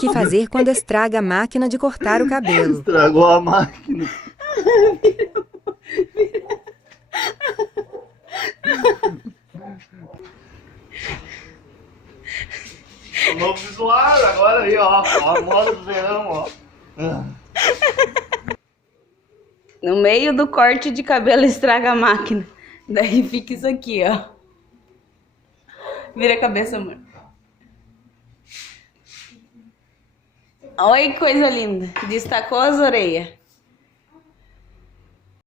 que fazer quando estraga a máquina de cortar o cabelo? Estragou a máquina. O novo visual agora aí, ó. A moda do verão, ó. No meio do corte de cabelo estraga a máquina. Daí fica isso aqui, ó. Vira a cabeça, amor. Olha que coisa linda. Destacou as orelhas.